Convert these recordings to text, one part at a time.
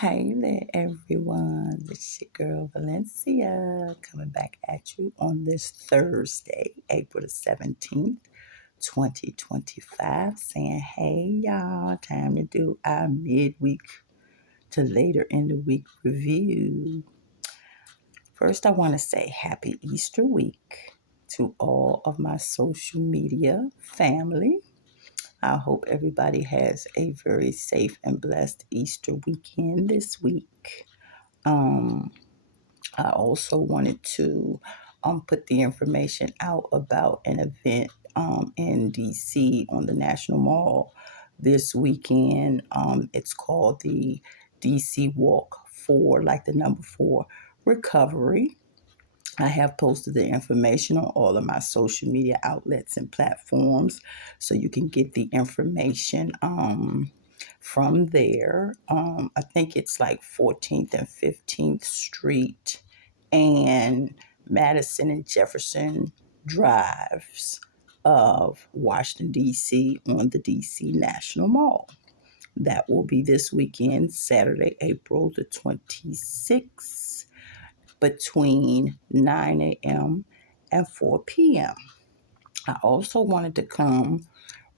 Hey there, everyone. It's your girl Valencia coming back at you on this Thursday, April the 17th, 2025, saying, hey, y'all, time to do our midweek to later in the week review. First, I want to say happy Easter week to all of my social media family. I hope everybody has a very safe and blessed Easter weekend this week. Um, I also wanted to put the information out about an event in DC on the National Mall this weekend. It's called the DC Walk for, like the number four, recovery. I have posted the information on all of my social media outlets and platforms so you can get the information from there. I think it's like 14th and 15th Street and Madison and Jefferson Drives of Washington, D.C. on the D.C. National Mall. That will be this weekend, Saturday, April the 26th, between 9 a.m. and 4 p.m. I also wanted to come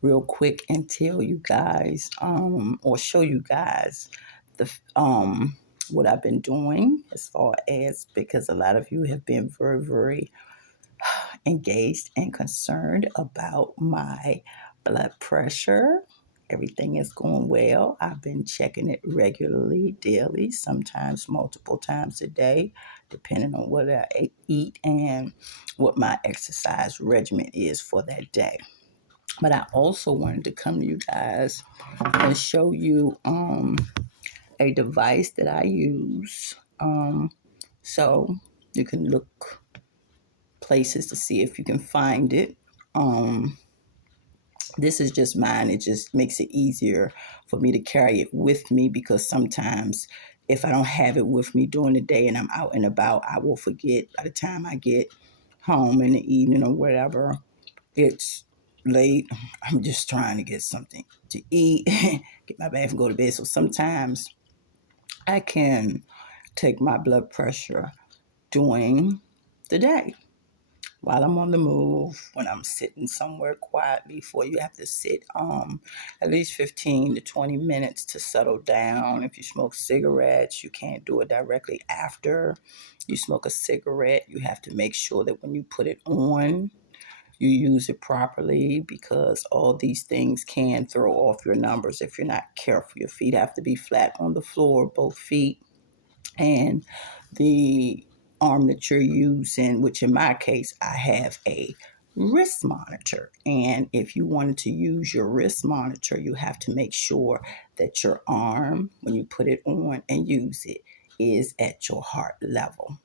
real quick and tell you guys or show you guys the what I've been doing as far as, because a lot of you have been very, very engaged and concerned about my blood pressure. Everything is going well. I've been checking it regularly, daily, sometimes multiple times a day, depending on what I eat and what my exercise regimen is for that day. But I also wanted to come to you guys and show you a device that I use. So you can look places to see if you can find it. Um, this is just mine. It just makes it easier for me to carry it with me because sometimes if I don't have it with me during the day and I'm out and about, I will forget by the time I get home in the evening or whatever. It's late. I'm just trying to get something to eat, get my bath and go to bed. So sometimes I can take my blood pressure during the day while I'm on the move, when I'm sitting somewhere quietly for you have to sit at least 15 to 20 minutes to settle down. If you smoke cigarettes, you can't do it directly after you smoke a cigarette. You have to make sure that when you put it on, you use it properly because all these things can throw off your numbers if you're not careful. Your feet have to be flat on the floor, both feet, and the arm that you're using, which in my case, I have a wrist monitor. And if you wanted to use your wrist monitor, you have to make sure that your arm, when you put it on and use it, is at your heart level.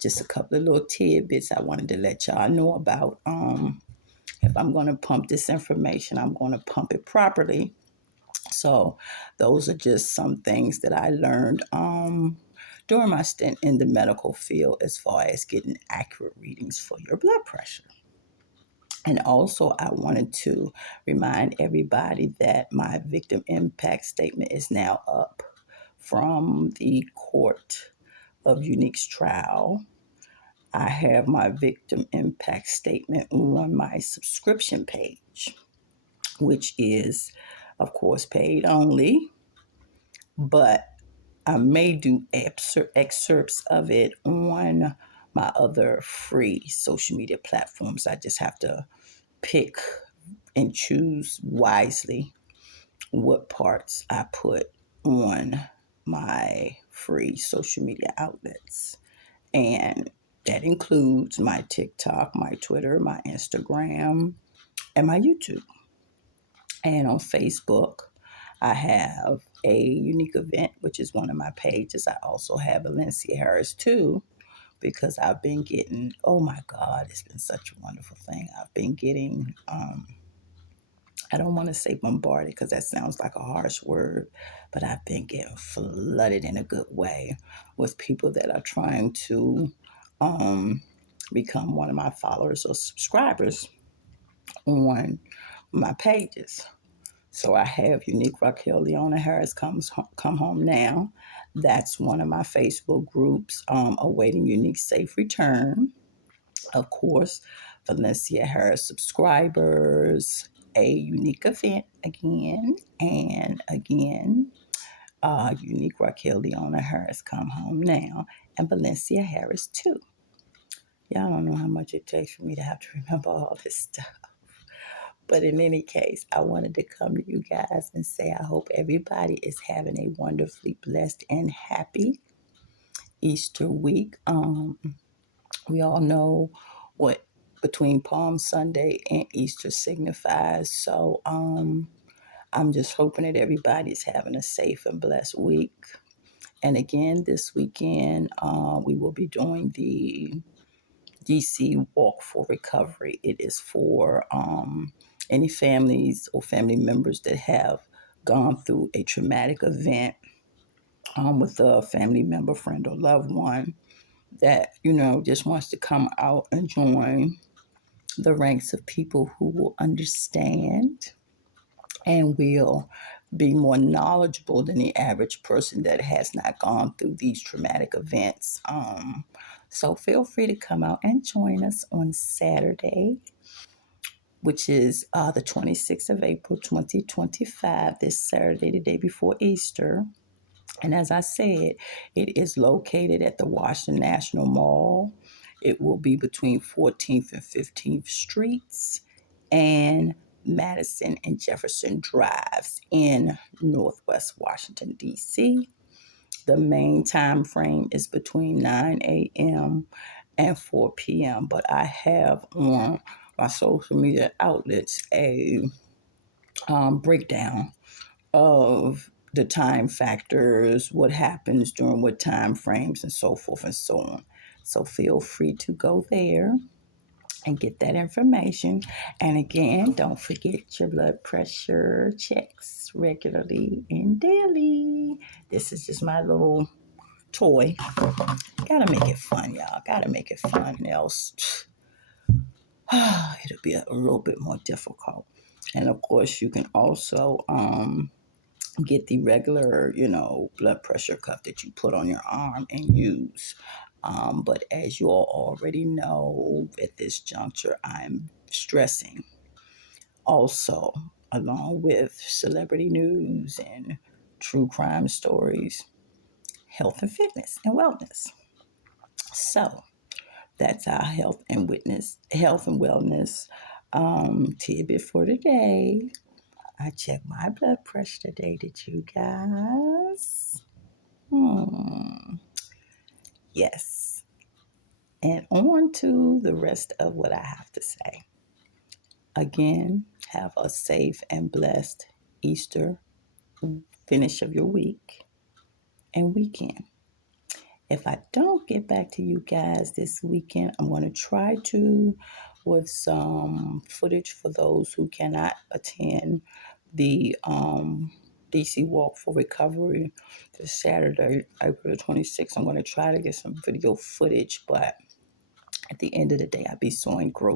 Just a couple of little tidbits I wanted to let y'all know about. If I'm going to pump this information, I'm going to pump it properly. So those are just some things that I learned during my stint in the medical field as far as getting accurate readings for your blood pressure. And also, I wanted to remind everybody that my victim impact statement is now up from the Court of Unique's trial. I have my victim impact statement on my subscription page, which is, of course, paid only, but I may do excerpts of it on my other free social media platforms. I just have to pick and choose wisely what parts I put on my free social media outlets. And that includes my TikTok, my Twitter, my Instagram, and my YouTube. And on Facebook, I have a unique event, which is one of my pages. I also have Valencia Harris too, because I've been getting, oh my God, it's been such a wonderful thing. I've been getting, I don't want to say bombarded because that sounds like a harsh word, but I've been getting flooded in a good way with people that are trying to um, become one of my followers or subscribers on my pages. So I have Unique Raquel Leona Harris come home now. That's one of my Facebook groups, awaiting Unique safe return. Of course, Valencia Harris subscribers, a unique event again, and again, Unique Raquel Leona Harris come home now, and Valencia Harris too. Y'all don't know how much it takes for me to have to remember all this stuff. But in any case, I wanted to come to you guys and say I hope everybody is having a wonderfully blessed and happy Easter week. We all know what between Palm Sunday and Easter signifies. So I'm just hoping that everybody's having a safe and blessed week. And again, this weekend, we will be doing the DC Walk for Recovery. It is for any families or family members that have gone through a traumatic event with a family member, friend, or loved one that, just wants to come out and join the ranks of people who will understand and will be more knowledgeable than the average person that has not gone through these traumatic events. So feel free to come out and join us on Saturday, which is the 26th of April, 2025, this Saturday, the day before Easter. And as I said, it is located at the Washington National Mall. It will be between 14th and 15th Streets and Madison and Jefferson Drives in Northwest Washington, D.C. The main time frame is between 9 a.m. and 4 p.m. But I have on my social media outlets a breakdown of the time factors, what happens during what time frames, and so forth and so on. So feel free to go there and get that information. And again, don't forget your blood pressure checks regularly and daily. This is just my little toy. Gotta make it fun, y'all. Gotta make it fun, else it'll be a little bit more difficult. And of course, you can also get the regular, blood pressure cuff that you put on your arm and use. But as you all already know, at this juncture, I'm stressing also, along with celebrity news and true crime stories, health and fitness and wellness. So that's our health and wellness tidbit for today. I checked my blood pressure today. Did you guys? Yes. And on to the rest of what I have to say. Again, have a safe and blessed Easter finish of your week and weekend. If I don't get back to you guys this weekend, I'm going to try to with some footage for those who cannot attend the DC Walk for Recovery this Saturday, April 26th. I'm going to try to get some video footage, but at the end of the day, I'll be so engrossed